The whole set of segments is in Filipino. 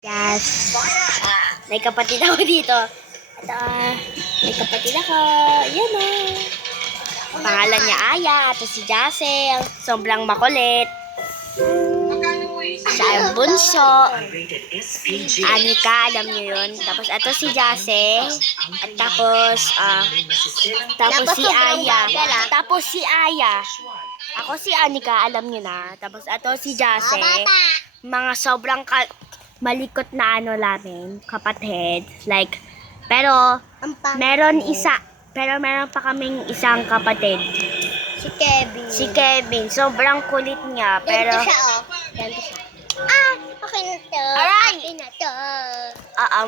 Yes. May kapatid ako dito. At may kapatid ako. Yan o. Pangalan niya Aya. Ito si Jacel. Sobrang makulit. Siya ang bunso. Anika, alam niyo yun. Tapos ito si Jacel. At tapos si Aya. Tapos si Aya. Ako si Anika, alam niyo na. Tapos ito si Jacel. Mga sobrang malikot na namin, kapatid. Like, pero meron pa kaming isang kapatid. Si Kevin. Sobrang kulit niya, pero Ganito siya, oh. Ganito siya. Okay na to. Aray! Okay na to.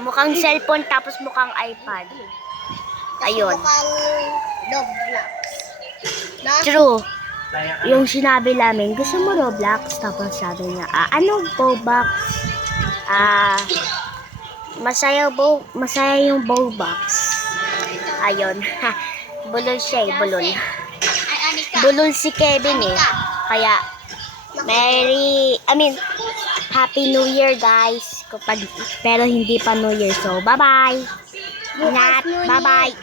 Mukhang cellphone tapos mukhang iPad. Ayun. Mukhang Roblox. No? True. Yung sinabi namin, gusto mo Roblox? Tapos sabi niya, ano Bobox? Masaya yung Bobox. Ayun. Bulol siya eh, bulol. Ay, Anika. Bulol si Kevin eh. Kaya, Happy New Year guys. Pero hindi pa New Year. So, bye-bye. Ingat. Bye-bye.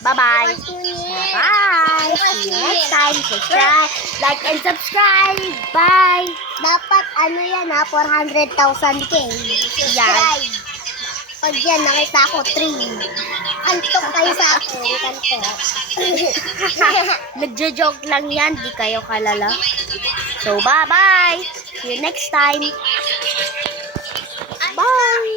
Bye-bye. Bye. See you next time. Subscribe. Like and subscribe. Bye. Dapat 400,000K. Subscribe. Pag yan, nakita ko 3. Antok kayo sa akin. Kanto. Nagjo-joke lang yan. Di kayo kalala. So, bye-bye. See you next time. Bye.